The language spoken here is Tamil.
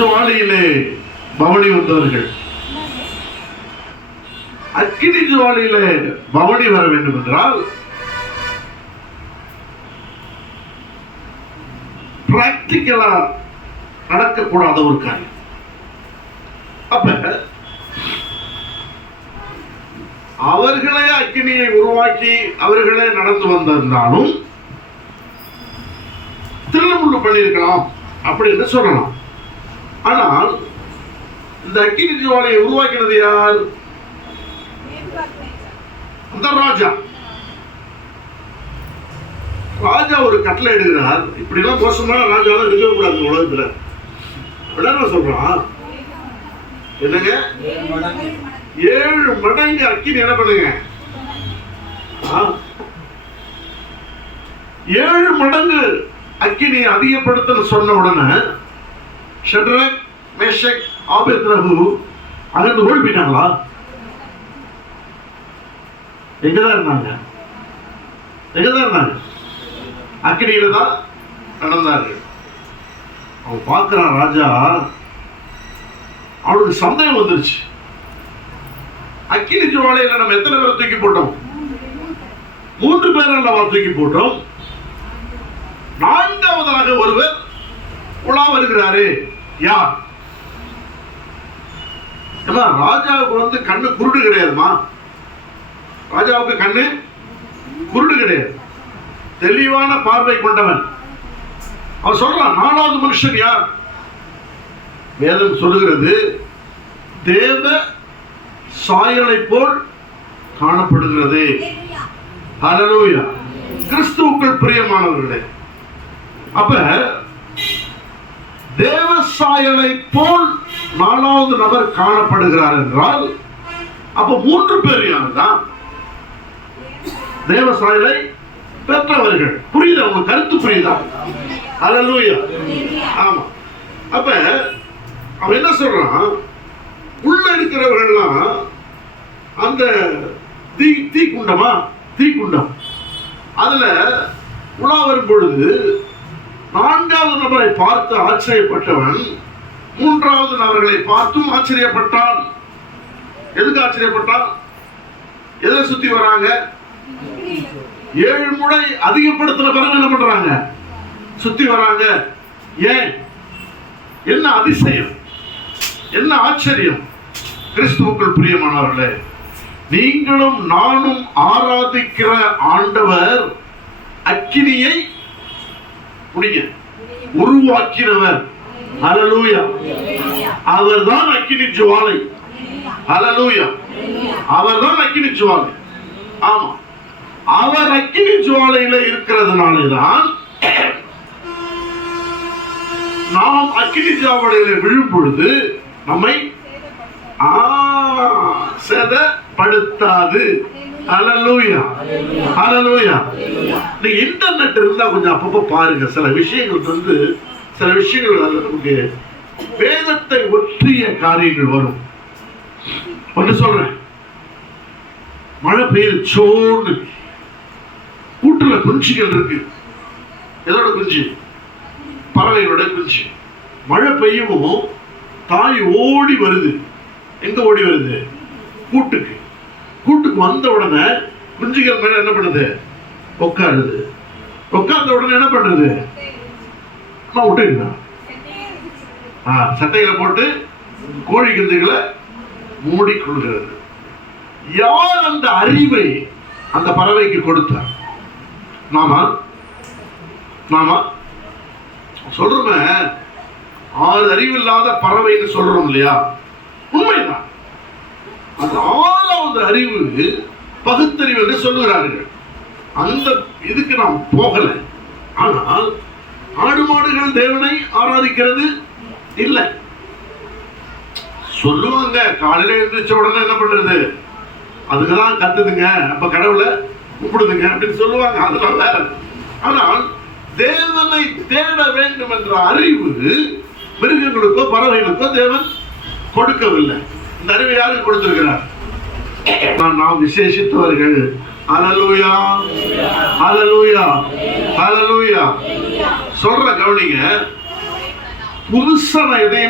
ஜுவாலையிலே பவனி வந்தவர்கள் அக்கினி ஜுவாலையிலே பவனி வர வேண்டும் என்றால் பிராக்டிக்கலா நடக்கக்கூடாத ஒரு காரியம். அப்ப அவர்களே அக்கினியை உருவாக்கி அவர்களே நடந்து வந்திருந்தாலும் திருமுள்ளு பண்ணியிருக்கலாம் அப்படின்னு சொல்லலாம். ஆனால் இந்த அக்கினி ஜுவாலையை உருவாக்கினது யார்? அந்த ராஜா. ராஜா ஒரு கட்டளை எடுக்கிறார், இப்படிலாம் மோசமான ராஜாலாம் இருக்கவே கூடாது உலகத்துல. என்ன சொல்றான்? என்னங்க 7 மடங்கு அக்கினி என்ன பண்ணுங்க? 7 மடங்கு அக்கினி அதிகப்படுத்த சொன்ன உடனே ஷட்ரக், மேஷக், ஆபேத்நேகோ அங்கிருந்து ஓடி போயிட்டாங்களா? எங்கதான் இருந்தாங்க? அக்கினியில தான் நடந்தார்கள். அவன் பார்க்கிறான் ராஜா, அவனுக்கு சந்தேகம் வந்துருச்சு. அக்கினி ஜுவாலையில நம்ம எத்தனை பேரை தூக்கி போட்டோம்? 3 பேர் அல்லவா தூக்கி போட்டோம். 4வதாக ஒருவர் உலா வருகிறாரு. யார்? ராஜாவுக்கு கண்ணு குருடு கிடையாதுமா. ராஜாவுக்கு கண்ணு குருடு கிடையாது, தெளிவான பார்வை கொண்டவன். அவர் சொல்றான், 4வது மனுஷன் யார்? வேதம் சொல்லுகிறது, தேவ சாயலை போல் காணப்படுகிறது. ஹல்லேலூயா. கிறிஸ்துவுக்குள் பிரியமானவர்களே, அப்ப தேவ சாயலை போல் 4வது நபர் காணப்படுகிறார் என்றால் அப்ப 3 பேர் யாருதான்? தேவ சாயலை பெற்றவர்கள். புரியுதா? உங்க கருத்து புரியுதா? ஹல்லேலூயா. ஆமா. அப்ப அவன் என்ன சொல்றான்? உள்ள இருக்கிறவர்கள்லாம் அந்த தீக்குண்டம் அதுல உலா வரும் பொழுது 4வது நபரை பார்த்து ஆச்சரியப்பட்டவன் 3வது நபர்களை பார்த்தும் ஆச்சரியப்பட்டான். எதுக்கு ஆச்சரியப்பட்டான்? எதை சுத்தி வராங்க? 7 முறை அதிகப்படுத்தின பிறகு என்ன பண்றாங்க? சுத்தி வராங்க. ஏன்? என்ன அதிசயம், என்ன ஆச்சரியம்! கிறிஸ்துவுக்குள் பிரியமானவர்களே, நீங்களும் நானும் ஆராதிக்கிற ஆண்டவர் அக்கினியை உருவாக்கினவர். ஹல்லேலூயா. அவர்தான் அக்கினி ஜுவாலை. ஹல்லேலூயா. அவர்தான் அக்கினி ஜுவாலை. ஆமா, அவர் அக்கினி ஜுவாலையில இருக்கிறதுனாலதான் நாம் அக்கினி ஜுவாலையில விழும் பொழுது நம்மை சேதப்படுத்தாது. ஹல்லேலூயா. ஹல்லேலூயா. நீ இன்டர்நெட் இருந்தா கொஞ்சம் அப்பப்போ பாருங்க. சில விஷயங்கள் நமக்கு வேதத்தை ஒற்றிய காரியங்கள் வரும். ஒன்று சொல்றேன், மழை பெய்யுது, சோன்னு கூட்டுல குஞ்சுகள் இருக்கு. எதோட குஞ்சு? பறவைகளோட குஞ்சு. மழை பெய்யவும் தாய் ஓடி வருது. எங்க ஓடி வருது? கூட்டுக்கு. கூட்டுக்கு வந்த உடனே குஞ்சுகள் மேல என்ன பண்ணுது? உட்காருது. உட்கார்ந்த உடனே என்ன பண்றது? விட்டுருந்தா சட்டைகளை போட்டு கோழி குஞ்சுகளை மூடி கொள்கிறது. யார் அந்த அறிவை அந்த பறவைக்கு கொடுத்தார்? நாம சொல்றோமே, 6 அறிவு இல்லாத பறவைன்னு சொல்றோம் இல்லையா? உண்மைதான். அந்த 6வது அறிவு பகுத்தறிவு என்று சொல்லுகிறார்கள். அந்த இதுக்கு நாம் போகல. ஆனால் ஆடு மாடுகள் தேவனை ஆராதிக்கிறது இல்லை. சொல்லுவாங்க, காலையில எழுந்திரிச்ச உடனே என்ன பண்றது? அதுக்குதான் கத்துதுங்க, அப்ப கடவுளை கூப்பிடுதுங்க அப்படின்னு சொல்லுவாங்க. அதெல்லாம் வேற. ஆனால் தேவனை தேட வேண்டும் என்ற அறிவு மிருகங்களுக்கோ பறவைகளுக்கோ தேவன் கொடுக்கவில்லை. இந்த அறிவை யாருக்கு கொடுத்திருக்கிறார்? நாம் விசேஷித்தவர்கள். ஹல்லேலூயா. ஹல்லேலூயா. ஹல்லேலூயா. சொல்ற கவனிங்க, புதுசா நான் எதையுமே